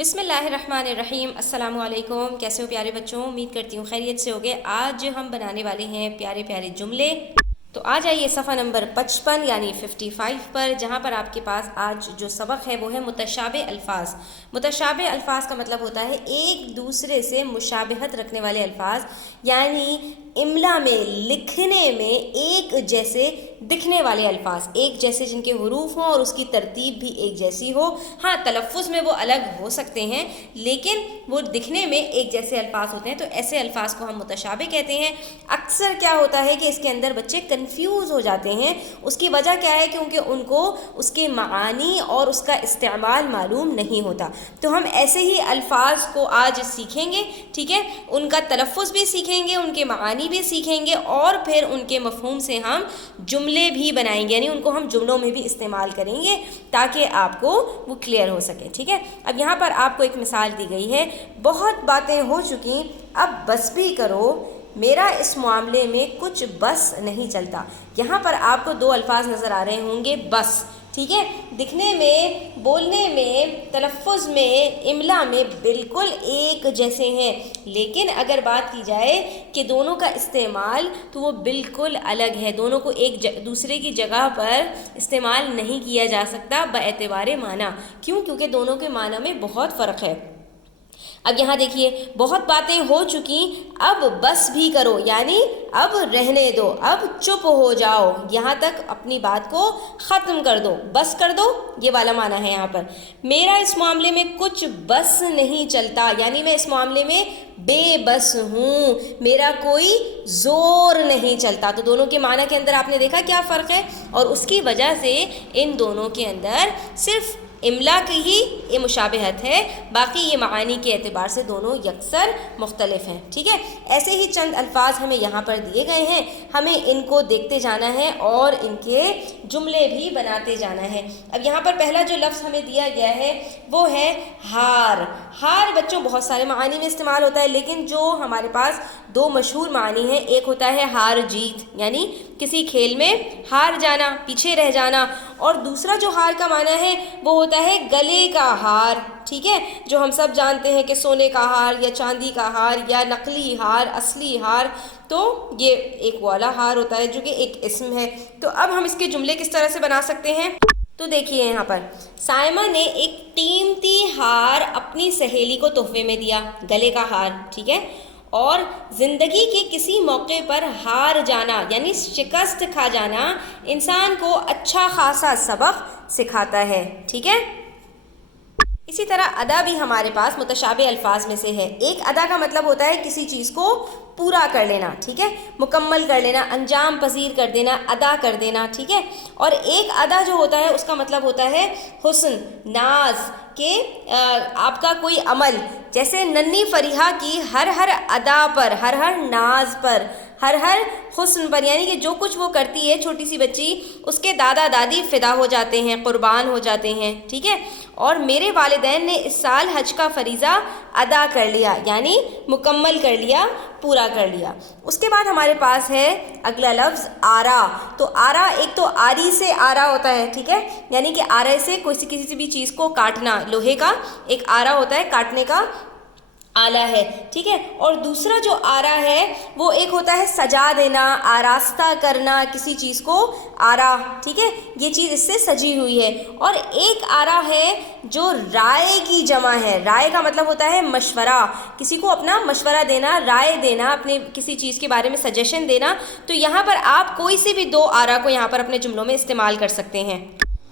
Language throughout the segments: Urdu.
بسم اللہ الرحمن الرحیم۔ السلام علیکم، کیسے ہو پیارے بچوں؟ امید کرتی ہوں خیریت سے ہوگے۔ آج ہم بنانے والے ہیں پیارے پیارے جملے۔ تو آ جائیے صفحہ نمبر 55 یعنی 55 پر، جہاں پر آپ کے پاس آج جو سبق ہے وہ ہے متشابہ الفاظ۔ متشابہ الفاظ کا مطلب ہوتا ہے ایک دوسرے سے مشابہت رکھنے والے الفاظ، یعنی املا میں لکھنے میں ایک جیسے دکھنے والے الفاظ، ایک جیسے جن کے حروف ہوں اور اس کی ترتیب بھی ایک جیسی ہو۔ ہاں، تلفظ میں وہ الگ ہو سکتے ہیں لیکن وہ دکھنے میں ایک جیسے الفاظ ہوتے ہیں، تو ایسے الفاظ کو ہم متشابہ کہتے ہیں۔ اکثر کیا ہوتا ہے کہ اس کے اندر بچے کنفیوز ہو جاتے ہیں۔ اس کی وجہ کیا ہے؟ کیونکہ ان کو اس کے معانی اور اس کا استعمال معلوم نہیں ہوتا۔ تو ہم ایسے ہی الفاظ کو آج سیکھیں گے، ٹھیک ہے؟ ان کا تلفظ بھی سیکھیں گے، ان کے معانی بھی سیکھیں گے، اور پھر ان کے مفہوم سے ہم جملے بھی بنائیں گے، یعنی ان کو ہم جملوں میں بھی استعمال کریں گے تاکہ آپ کو وہ کلیئر ہو سکے، ٹھیک ہے؟ اب یہاں پر آپ کو ایک مثال دی گئی ہے، بہت باتیں ہو چکی، اب بس بھی کرو، میرا اس معاملے میں کچھ بس نہیں چلتا۔ یہاں پر آپ کو دو الفاظ نظر آ رہے ہوں گے، بس، ٹھیک ہے؟ دکھنے میں، بولنے میں، تلفظ میں، املا میں بالکل ایک جیسے ہیں، لیکن اگر بات کی جائے کہ دونوں کا استعمال تو وہ بالکل الگ ہے۔ دونوں کو ایک دوسرے کی جگہ پر استعمال نہیں کیا جا سکتا باعتبار معنی۔ کیوں؟ کیونکہ دونوں کے معنی میں بہت فرق ہے۔ اب یہاں دیکھیے، بہت باتیں ہو چکی، اب بس بھی کرو، یعنی اب رہنے دو، اب چپ ہو جاؤ، یہاں تک اپنی بات کو ختم کر دو، بس کر دو، یہ والا معنی ہے یہاں پر۔ میرا اس معاملے میں کچھ بس نہیں چلتا، یعنی میں اس معاملے میں بے بس ہوں، میرا کوئی زور نہیں چلتا۔ تو دونوں کے معنی کے اندر آپ نے دیکھا کیا فرق ہے، اور اس کی وجہ سے ان دونوں کے اندر صرف املا کی ہی یہ مشابہت ہے، باقی یہ معانی کے اعتبار سے دونوں یکسر مختلف ہیں، ٹھیک ہے؟ ایسے ہی چند الفاظ ہمیں یہاں پر دیے گئے ہیں، ہمیں ان کو دیکھتے جانا ہے اور ان کے جملے بھی بناتے جانا ہے۔ اب یہاں پر پہلا جو لفظ ہمیں دیا گیا ہے وہ ہے ہار۔ ہار بچوں بہت سارے معانی میں استعمال ہوتا ہے، لیکن جو ہمارے پاس دو مشہور معنی ہیں، ایک ہوتا ہے ہار جیت، یعنی کسی کھیل میں ہار جانا، پیچھے رہ جانا، اور دوسرا جو ہار کا معنی ہے وہ ہوتا ہے گلے کا ہار، ٹھیک ہے؟ جو ہم سب جانتے ہیں کہ سونے کا ہار یا چاندی کا ہار یا نقلی ہار، اصلی ہار، تو یہ ایک والا ہار ہوتا ہے جو کہ ایک اسم ہے۔ تو اب ہم اس کے جملے کس طرح سے بنا سکتے ہیں؟ تو دیکھیے یہاں پر سائمہ نے ایک قیمتی ہار اپنی سہیلی کو تحفے میں دیا، گلے کا ہار، ٹھیک ہے؟ اور زندگی کے کسی موقع پر ہار جانا یعنی شکست کھا جانا انسان کو اچھا خاصا سبق سکھاتا ہے، ٹھیک ہے؟ اسی طرح ادا بھی ہمارے پاس متشابہ الفاظ میں سے ہے۔ ایک ادا کا مطلب ہوتا ہے کسی چیز کو پورا کر لینا، ٹھیک ہے؟ مکمل کر لینا، انجام پذیر کر دینا، ادا کر دینا، ٹھیک ہے؟ اور ایک ادا جو ہوتا ہے اس کا مطلب ہوتا ہے حسن، ناز، کہ آپ کا کوئی عمل، جیسے ننھی فریحہ کی ہر ادا پر، ہر ناز پر، ہر حسن پر، یعنی کہ جو کچھ وہ کرتی ہے چھوٹی سی بچی، اس کے دادا دادی فدا ہو جاتے ہیں، قربان ہو جاتے ہیں، ٹھیک ہے؟ اور میرے والدین نے اس سال حج کا فریضہ ادا کر لیا، یعنی مکمل کر لیا، پورا کر لیا۔ اس کے بعد ہمارے پاس ہے اگلا لفظ آرا۔ تو آرا ایک تو آری سے آرا ہوتا ہے، ٹھیک ہے؟ یعنی کہ آرے سے کسی بھی چیز کو کاٹنا، لوہے کا ایک آرا ہوتا ہے، کاٹنے کا آلہ ہے، ٹھیک ہے؟ اور دوسرا جو آرا ہے وہ ایک ہوتا ہے سجا دینا، آراستہ کرنا کسی چیز کو، آرا، ٹھیک ہے؟ یہ چیز اس سے سجی ہوئی ہے۔ اور ایک آرا ہے جو رائے کی جمع ہے۔ رائے کا مطلب ہوتا ہے مشورہ، کسی کو اپنا مشورہ دینا، رائے دینا، اپنے کسی چیز کے بارے میں سجیشن دینا۔ تو یہاں پر آپ کوئی سے بھی دو آرا کو یہاں پر اپنے جملوں میں استعمال کر سکتے ہیں۔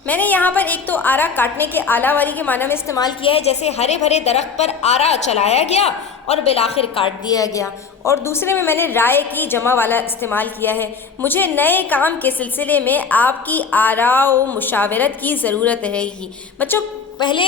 میں نے یہاں پر ایک تو آرا کاٹنے کے آلہ والی کے معنی میں استعمال کیا ہے، جیسے ہرے بھرے درخت پر آرا چلایا گیا اور بالآخر کاٹ دیا گیا، اور دوسرے میں نے رائے کی جمع والا استعمال کیا ہے۔ مجھے نئے کام کے سلسلے میں آپ کی آراء و مشاورت کی ضرورت ہے ہی۔ بچوں پہلے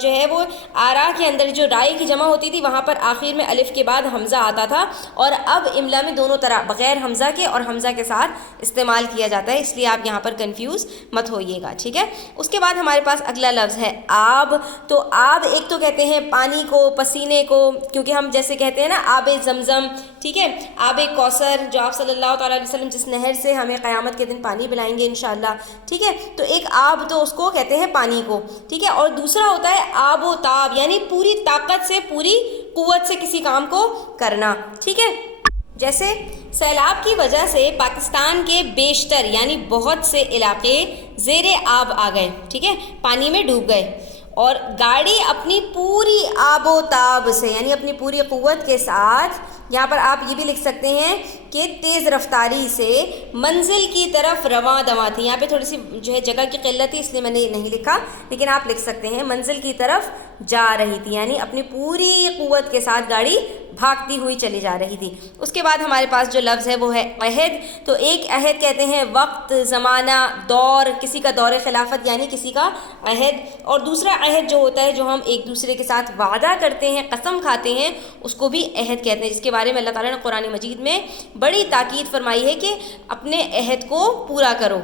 جو ہے وہ آرا کے اندر جو رائے کی جمع ہوتی تھی وہاں پر آخر میں الف کے بعد حمزہ آتا تھا، اور اب املا میں دونوں طرح بغیر حمزہ کے اور حمزہ کے ساتھ استعمال کیا جاتا ہے، اس لیے آپ یہاں پر کنفیوز مت ہوئیے گا، ٹھیک ہے؟ اس کے بعد ہمارے پاس اگلا لفظ ہے آب۔ تو آب ایک تو کہتے ہیں پانی کو، پسینے کو، کیونکہ ہم جیسے کہتے ہیں نا آب زمزم، ٹھیک ہے؟ آب کوثر جو آپ صلی اللہ تعالیٰ علیہ وسلم جس نہر سے ہمیں قیامت کے دن پانی پلائیں گے انشاءاللہ، ٹھیک ہے؟ تو ایک آب تو اس کو کہتے ہیں پانی کو، ٹھیک ہے؟ اور دوسرا ہوتا ہے آب و تاب، یعنی پوری طاقت سے، پوری قوت سے کسی کام کو کرنا، ٹھیک ہے. جیسے سیلاب کی وجہ سے پاکستان کے بیشتر یعنی بہت سے علاقے زیر آب آ گئے، ٹھیک ہے، پانی میں ڈوب گئے، اور گاڑی اپنی پوری آب و تاب سے یعنی اپنی پوری قوت کے ساتھ، یہاں پر آپ یہ بھی لکھ سکتے ہیں کہ تیز رفتاری سے منزل کی طرف رواں دواں تھی. یہاں پہ تھوڑی سی جو ہے جگہ کی قلت تھی، اس لیے میں نے نہیں لکھا، لیکن آپ لکھ سکتے ہیں منزل کی طرف جا رہی تھی، یعنی اپنی پوری قوت کے ساتھ گاڑی بھاگتی ہوئی چلی جا رہی تھی. اس کے بعد ہمارے پاس جو لفظ ہے وہ ہے عہد. تو ایک عہد کہتے ہیں وقت، زمانہ، دور، کسی کا دور خلافت یعنی کسی کا عہد، اور دوسرا عہد جو ہوتا ہے جو ہم ایک دوسرے کے ساتھ وعدہ کرتے ہیں، قسم کھاتے ہیں، اس کو بھی عہد کہتے ہیں، جس کے بارے میں اللہ تعالیٰ نے قرآن مجید میں بڑی تاکید فرمائی ہے کہ اپنے عہد کو پورا کرو.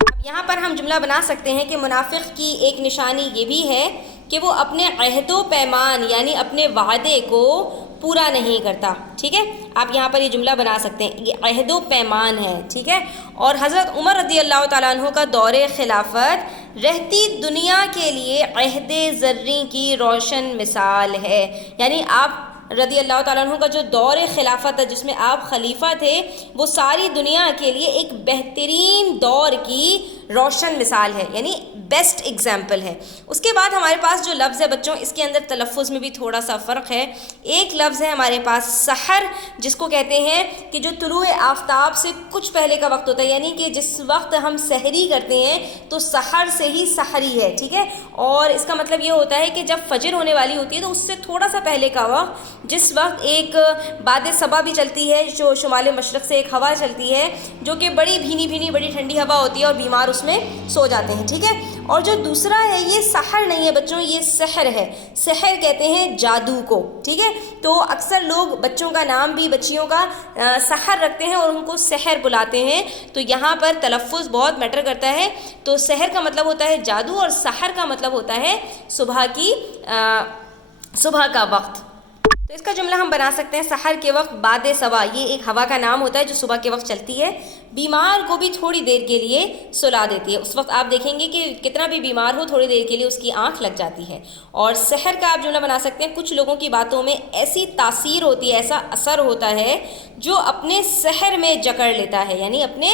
اب یہاں پر ہم جملہ بنا سکتے ہیں کہ منافق کی ایک نشانی یہ بھی ہے کہ وہ اپنے عہد و پیمان یعنی اپنے وعدے کو پورا نہیں کرتا، ٹھیک ہے. آپ یہاں پر یہ جملہ بنا سکتے ہیں، یہ عہد و پیمان ہے، ٹھیک ہے. اور حضرت عمر رضی اللہ تعالیٰ عنہ کا دور خلافت رہتی دنیا کے لیے عہد زریں کی روشن مثال ہے، یعنی آپ رضی اللہ تعالیٰ عنہ کا جو دور خلافت ہے جس میں آپ خلیفہ تھے، وہ ساری دنیا کے لیے ایک بہترین دور کی روشن مثال ہے، یعنی بیسٹ ایگزامپل ہے. اس کے بعد ہمارے پاس جو لفظ ہے بچوں، اس کے اندر تلفظ میں بھی تھوڑا سا فرق ہے. ایک لفظ ہے ہمارے پاس سحر، جس کو کہتے ہیں کہ جو طلوع آفتاب سے کچھ پہلے کا وقت ہوتا ہے، یعنی کہ جس وقت ہم سحری کرتے ہیں تو سحر سے ہی سحری ہے، ٹھیک ہے. اور اس کا مطلب یہ ہوتا ہے کہ جب فجر ہونے والی ہوتی ہے تو اس سے تھوڑا سا پہلے کا وقت، جس وقت ایک باد صبا بھی چلتی ہے، جو شمال مشرق سے ایک ہوا چلتی ہے جو کہ بڑی بھینی بھینی بڑی ٹھنڈی ہوا ہوتی ہے، اور بیمار اس میں سو جاتے ہیں، ٹھیک ہے. اور جو دوسرا ہے یہ سحر نہیں ہے بچوں، یہ سحر ہے. سحر کہتے ہیں جادو کو، ٹھیک ہے. تو اکثر لوگ بچوں کا نام بھی بچیوں کا سحر رکھتے ہیں اور ان کو سحر بلاتے ہیں. تو یہاں پر تلفظ بہت میٹر کرتا ہے. تو سحر کا مطلب ہوتا ہے جادو، اور سحر کا مطلب ہوتا ہے صبح کا وقت. تو اس کا جملہ ہم بنا سکتے ہیں سحر کے وقت باد صبا، یہ ایک ہوا کا نام ہوتا ہے جو صبح کے وقت چلتی ہے، بیمار کو بھی تھوڑی دیر کے لیے سلا دیتی ہے. اس وقت آپ دیکھیں گے کہ کتنا بھی بیمار ہو تھوڑی دیر کے لیے اس کی آنکھ لگ جاتی ہے. اور سحر کا آپ جملہ بنا سکتے ہیں کچھ لوگوں کی باتوں میں ایسی تاثیر ہوتی ہے، ایسا اثر ہوتا ہے جو اپنے سحر میں جکڑ لیتا ہے، یعنی اپنے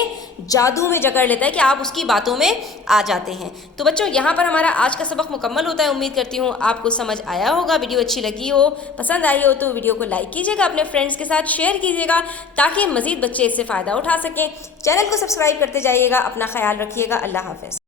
جادو میں جکڑ لیتا ہے کہ آپ اس کی باتوں میں آ جاتے ہیں. تو بچوں یہاں پر ہمارا آج کا سبق مکمل ہوتا ہے. امید کرتی ہوں آپ کو سمجھ آیا ہوگا. ویڈیو اچھی لگی ہو، پسند آئی ہو تو ویڈیو کو لائک کیجیے گا، اپنے فرینڈس کے ساتھ شیئر کیجیے گا تاکہ مزید بچے اس سے فائدہ اٹھا سکیں. چینل کو سبسکرائب کرتے جائیے گا. اپنا خیال رکھیے گا. اللہ حافظ.